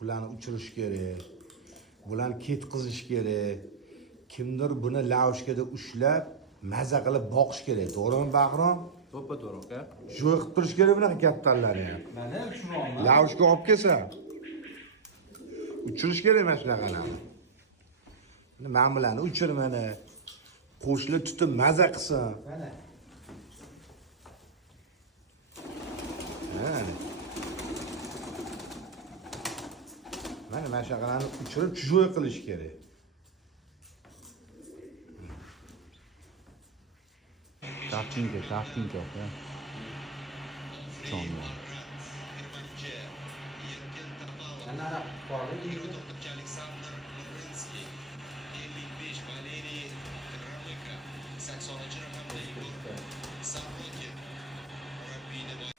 Bularni uchirish kerak. Bularni ketqizish kerak. Kimdir buni lavshkada ushlab, maza qilib boqish kerak. To'g'rimi, Bahrom? To'ppa-to'g'ri aka. Shu qilib turish kerak bunaqa kattalarni ham. Mana tushunolman. Lavshka olib kelsa, uchirish kerak mana shunaqalarni. Men bilan uchir mana. Qo'shni tutib maza qilsin. Mana. Mana shaqalarni uchirib chujoy qilish kerak. Kaftinka aka. Tushunolman. Ana qoldi. Alexander Murrinskiy, 55 Valeriy Ramyka, 80 raqamda Igor Sabokin, murabbiyni